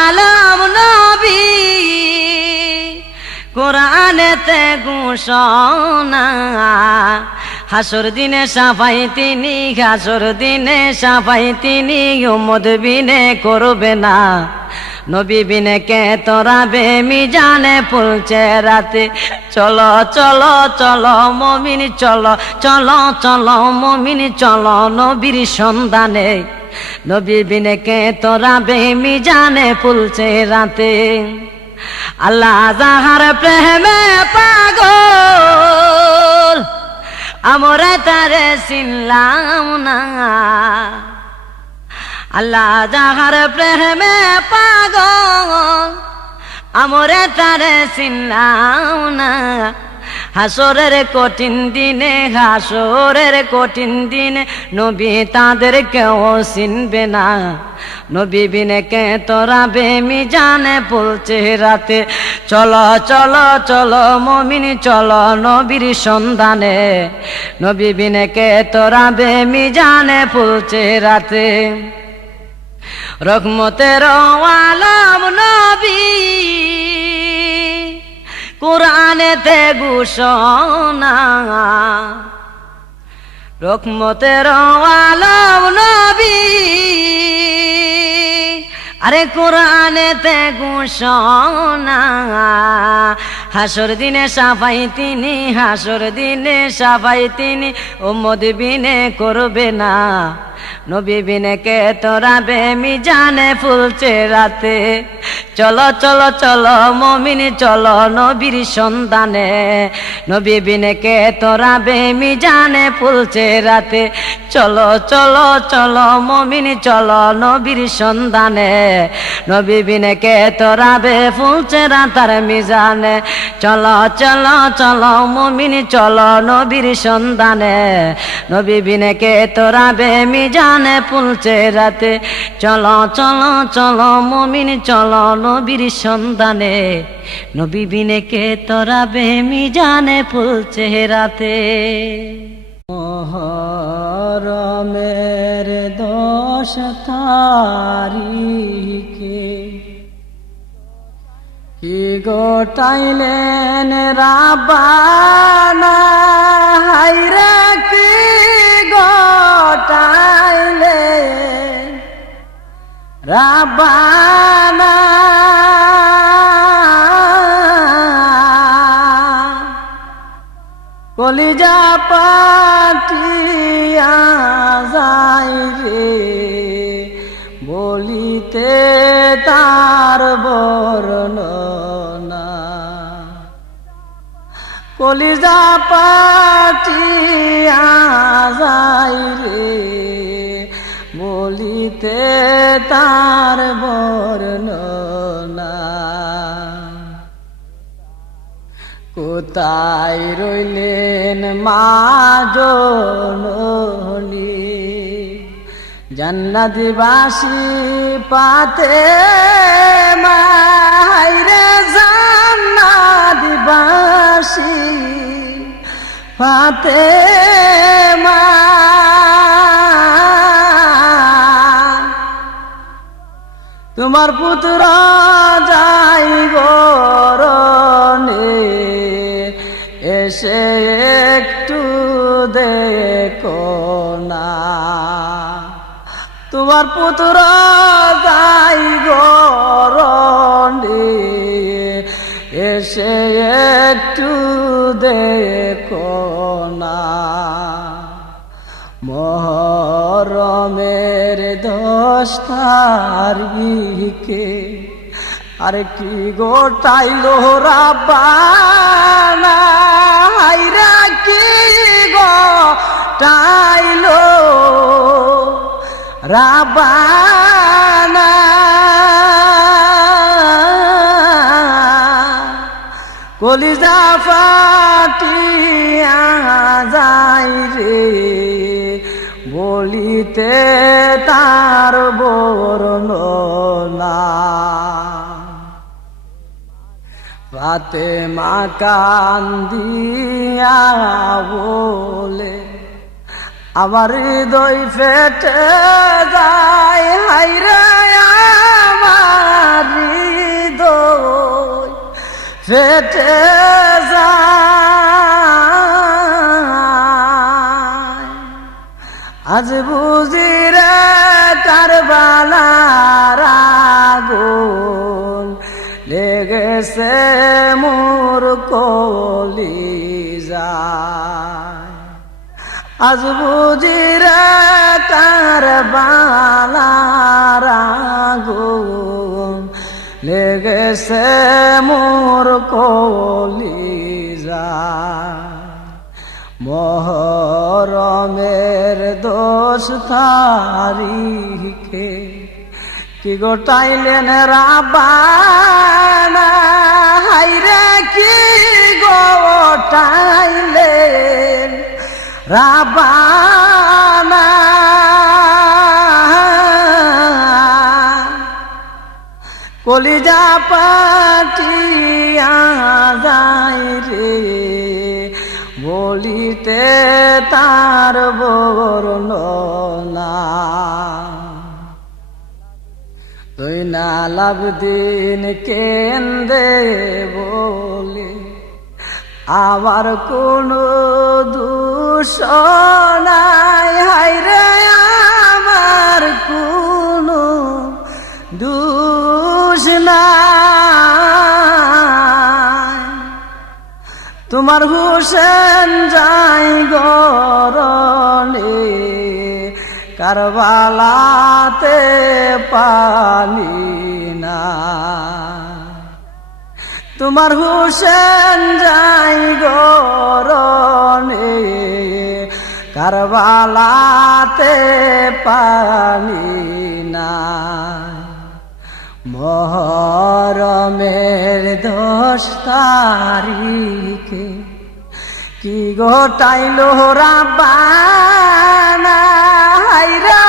আলম নবী, কোরআনেতে ঘোষণা। হাসর দিনে সাফাই তিনি, হাসর দিনে সাফাই তিনি, উম্মত বিনে করবে না। নবী বিনে কে তোরা বেমিজানে ফুলছে রাতে। চলো চলো চলো মুমিন চলো চলো চলো মুমিন চলো নবীর সন্ধানে, নবী বিনে কে তোরা বেমিজানে ফুলছে রাতে। আল্লাহ যাহার প্রেমে পাগল, আমরা তারে চিনলাম না। আল্লাহ যাহার প্রেমে পাগল, আমরা তারে চিনলাম না। হাসরের কঠিন দিনে, হাসরের কঠিন দিনে নবী তাদের কেউ চিনবে না। নবী বিনে কে তোরা বেমিজানে ফুলছে রাতে। চলো চলো চলো মুমিন চলো নবীর সন্ধানে, নবী বিনে কে তোরা বেমিজানে ফুলছে রাতে। রহমতের আলম নবী, কোরআনেতে ঘোষণা। রহমতের আলম নবী, আরে কোরআনেতে ঘোষণা। হাসর দিনে সাফাই তিনি, হাসর দিনে সাফাই তিনি, উম্মত বিনে করবে না। নবী বিনে কে তোরা বেমিজানে ফুলছে রাতে। চলো চলো চলো মুমিন চলো নবীর সন্ধানে, নবী বিনে কে তোরা বেমিজানে ফুলছে রাতে। চলো চলো চলো মুমিন চলো নবীর সন্ধানে, নবী বিনে কে তোরা বে ফুলছে রাতার মিজানে। চলো চলো চলো মুমিন চলো নবীর সন্ধানে, নবী বিনে কে তোরা বেমিজানে জানে ফুলছে রাতে। চলো চলো চলো মুমিন চলো নবীর সন্ধানে, নবী বিনে কে তরাবে মিজানে ফুলছে রাতে। মুহরমের 10 তারিখে কি গোটাইলেন রাব্বানা, হায়রে কি গোটাইলেন রাব্বানা। কলিজা পাটিয়া যায় রে, বলিতে তার বর্ণনা। কলিজা পাটিয়া যায় রে, বলিতে তার বর্ণনা। কোথায় রইলেন মা জননী, জান্নাতবাসী ফাতেমা, হায়রে জান্নাতবাসী ফাতেমা। তোমার পুত্র যাই গরনে, এসে একটু দেখো না। তোমার পুত্র যাই গরনে, এসে একটু দেখো না। মুহরমের 10 তারিখে আর কি গোটাইলো রাব্বানা, হায়রে কি গোটাইলো রাব্বানা। কলিজা ফাটিয়া যায় রে, বলিতে তার বর্ণনা। ফাতেমা কান্দিয়া বলে, আমার হৃদয় ফেটে যায়, হায়রে আমার হৃদয় ফেটে যায়। আজ বুঝি রে কারবালার আগুন লেগেছে মোর কলিজায়। আজ বুঝি রে কারবালার আগুন লেগেছে মোর কলিজায়। মুহরমের 10 তারিখে কি গোটাইলেন রাব্বানা, হায়রে কি গোটাইলেন রাব্বানা। কলিজা পাটিয়া যায় রে, বলিতে তার বর্ণনা। জয়নাল আবেদিন কেন্দে বলে, আমার কোনো দোষ নাই, হায়রে আমার কোনো দোষ নাই। তোমার হুসেন যাই গরনে, কারবালাতে পানি না। তোমার হুসেন যাই গরনে, কারবালাতে পানি না। মুহরমের 10 তারিখে কি গোটাইলো রাব্বানা, হায়রে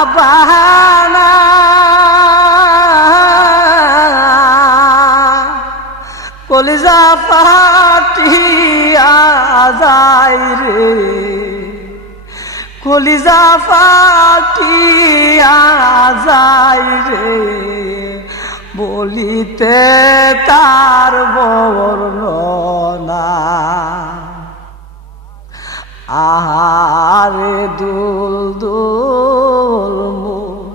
রাবানা কলিজা ফাটিয়া যায় রে, কলিজা ফাটিয়া যায় রে, বলিতে তার বর্ণনা। আহারে দুল দুল মন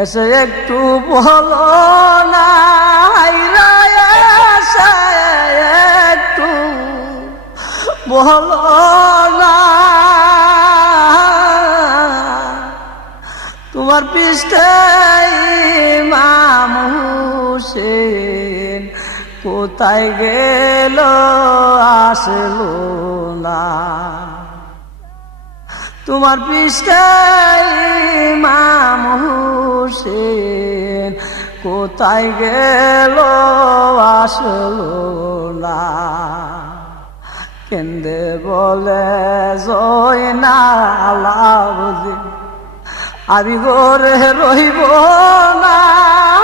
এসে একটু বলো না, হায়রা এসে একটু বলো না, তোমার পৃষ্ঠে ইমাম হুসেন কোথায় গেল আসলো না, তোমার পৃষ্ঠে ইমাম হুসেন কোথায় গেল আসলো না। কেন্দে বলে জয়নাল আবেদীন আমি ঘরে রইব না,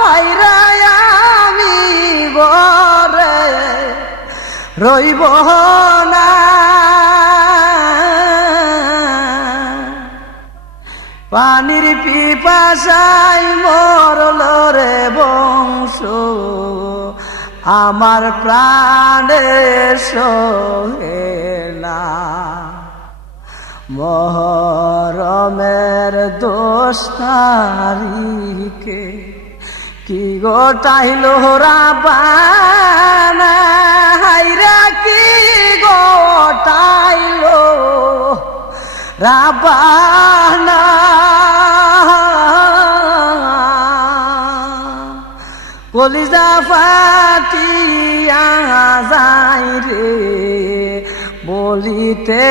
হায়রা আমি ঘরে রইব না, পানির পিপাসায় মরল রে বংশ, আমার প্রাণে সহে না। মহরমের 10 তারিখে কি গোটাইল রাবানা, হায়রা কি গোটাইল রাবানা। কলিজা ফাটিয়া যায় রে, বলিতে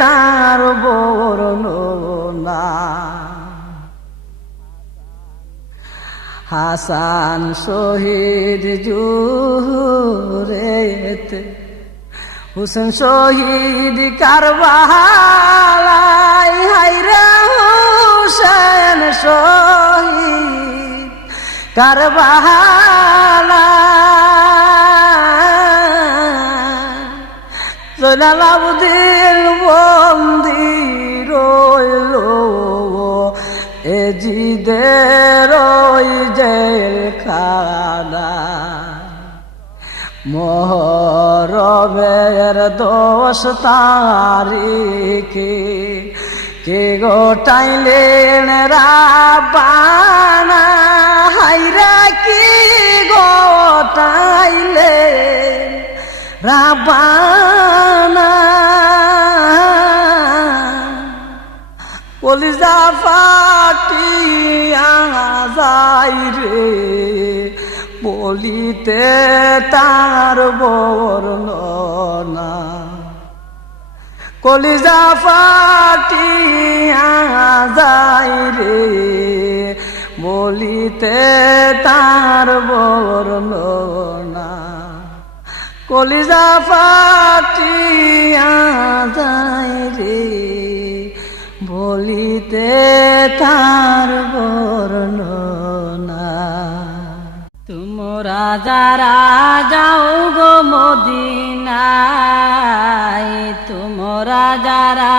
তার বর্ণনা। হাসান শহীদ জুরেতে, হুসেন শহীদ কারবালায়, হায়রা হুসেন শহীদ কারবালায়, জয়নাল আবেদীন বন্দী রইল এ জিদের ওই জেলখানা। মহরমের 10 তারিখে কে গোটাইলেন রাবানা, হায়রা কি গোটাইলেন রাবানা। কলিজা ফাটিয়া যায় রে, বলিতে তার বর্ণনা। কলিজা ফাটিয়া যায় রে, বলিতে তার বর্ণনা। কলিজা ফাটিয়া যায় রে, বলিতে তার বর্ণনা। তোমরা যারা যাও গো মদিনায়, তোমরা যারা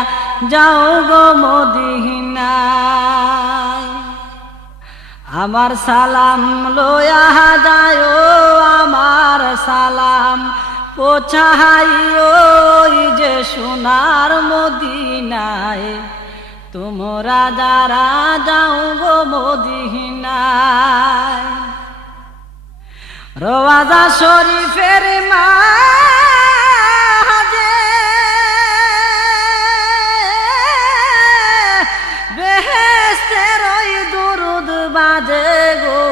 যাও গো মদিনায়, আমার সালাম লয়া যায়ো, আমার সালাম পৌঁছাইও ওই যে সোনার মদিনায়। তোমরা যারা যাও গো মদিনায়, রওজা শরীফের মাঝে বেহেশতের ওই দুরুদ বাজে গো,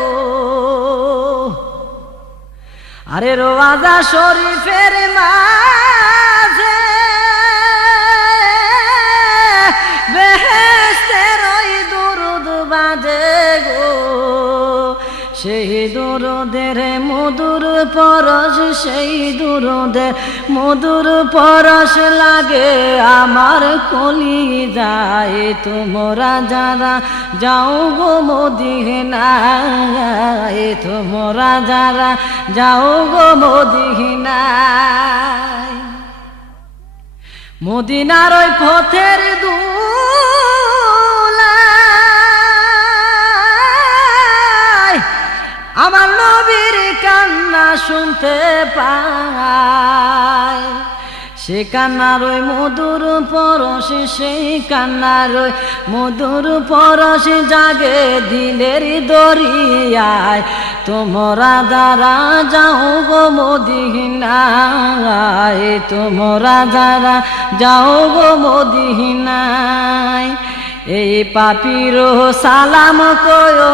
আরে রওজা শরীফের মাঝে বেহেশতের ওই দুরুদ বাজে গো, সেই দুরুদের মধুর পরশ, সেই দুরুদের মধুর পরশ লাগে আমার কলিজায়। তোমরা যারা যাও গো মদিনায়, তোমরা যারা যাও গো মদিনায়, মদিনার ওই পথের ধুলায় আমার নবীর কান্না শুনতে পায়। সে কান্নার ওই মধুর পরশ, সেই কান্নার ওই মধুর পরশ জাগে দিলের দরিয়ায়। তোমরা যারা যাও গো মদিনায়, তোমরা যারা যাও গো মদিনায়, এই পাপিরো সালাম কয়ো,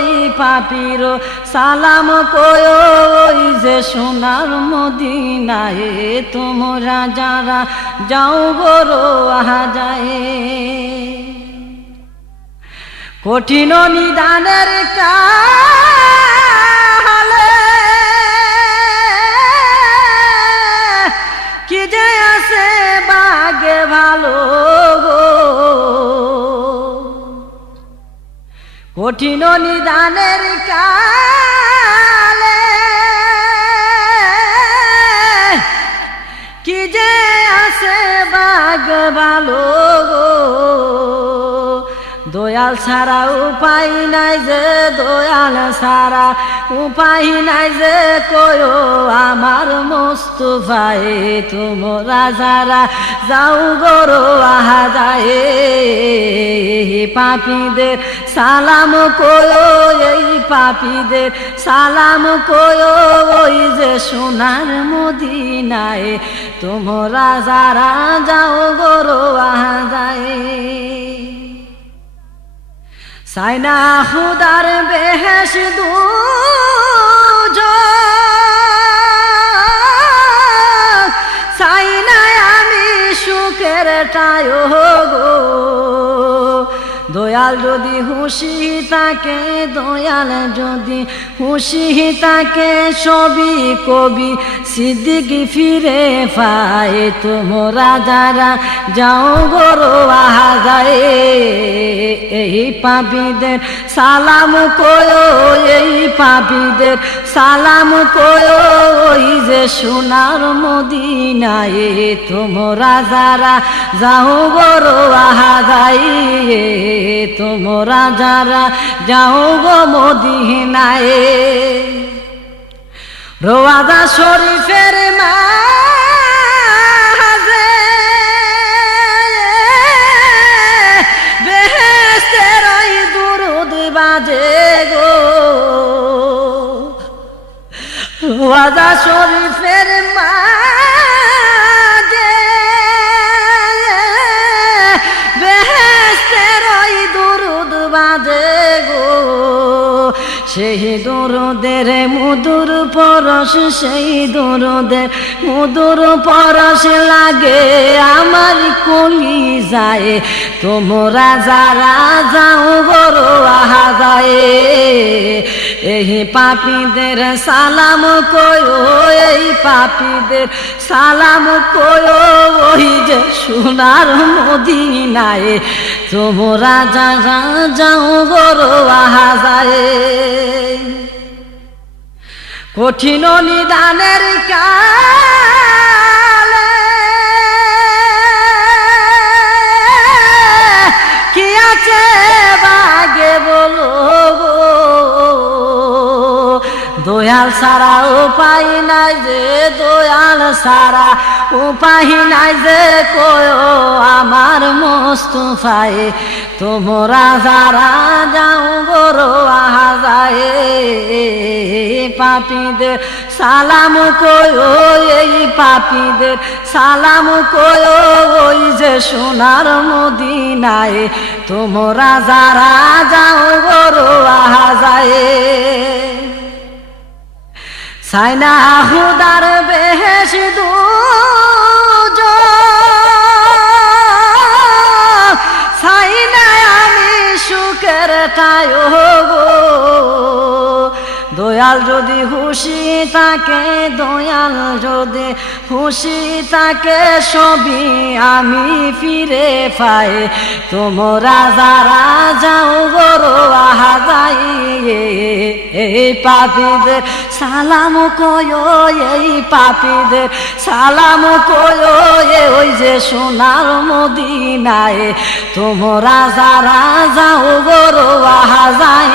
এই পাপিরো সালাম কয়ো, ওই যে সোনার মদিনায়। তোমরা যারা যাও গো রোয়া যায়। কঠিন নিদানের কালে কি যে আছে বাগে ভালো গো, কঠিন নিদানের কালে কি যে আছে বাগ ভালো গো। দয়াল ছাড়া উপায় নাই যে, দয়াল ছাড়া উপায় নাই যে, কয়ো আমার মুস্তাফায়। তোমরা যারা যাও গো রোয়া যায়, পাপীদের সালাম কয়ো, এই পাপীদের সালাম কয়ো, ওই যে সোনার মদিনায়। তোমরা যারা যাও গো রোয়া যায়। সাইনা খুদার বেহেশ দুজক, সাইনা আমি সুখের টায় গো। দয়াল যদি খুশি থাকে, দয়াল যদি খুশি থাকে, সবই কবি সিদ্দিক ফিরে পায়। তোমরা যারা যাও গো রোয়া যায়, এই পাপীদের সালাম কয়ো, এই পাপীদের সালাম কয়ো, ওই যে সোনার মদিনায়। তোমরা যারা যাও গো রোয়া যায়, তোমরা যারা যাও গো মদিনায়। রওজা শরীফের মাঝে বেহেশতের ওই দুরুদ বাজে গো, রওজা শরীফের মাঝে বেহেশতের ওই দুরুদ বাজে গো। সেই দুরুদের মধুর পরশ, সেই দুরুদের মধুর পরশ লাগে আমার কলিজায়। তোমরা যারা যাও গো রোয়া যায়, এই পাপীদের সালাম কয়ো, এই পাপীদের সালাম কয়ো, ওই যে সোনার মদিনায়। তোমরা যারা যাও গো রোয়া যায়। কঠিন নিদানের কালে কি আছে বাগে বলো গো, দয়াল সারা উপায় নাই যে, দয়াল সারা উপায় নাই যে, কয়ো আমার মুস্তাফায়। তোমরা যারা যাও গো রোয়া যায়, পাপীদের সালাম কয়ো, এই পাপীদের সালাম কয়ো, ওই যে সোনার মদিনায়। তোমরা যারা যাও গো রোয়া যায়। সাইনা খুদার বেহেশ দুজক, সাইনা আমি সুখের টায় গো। দয়াল যদি খুশি থাকে দয়াল যদি খুশি থাকে সবই আমি ফিরে পাই তোমরা যারা যাও গরো আহা যাই এই পাপীদের সালাম কয়ো এই পাপীদের সালাম কয়ো ওই যে সোনার মদিনায় তোমরা যারা যাও গরো আহা যাই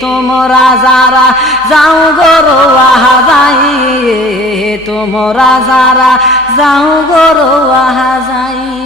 তোমরা যারা যাও গরো আহা যাই তোমরা যারা যাও গরো আহা যাই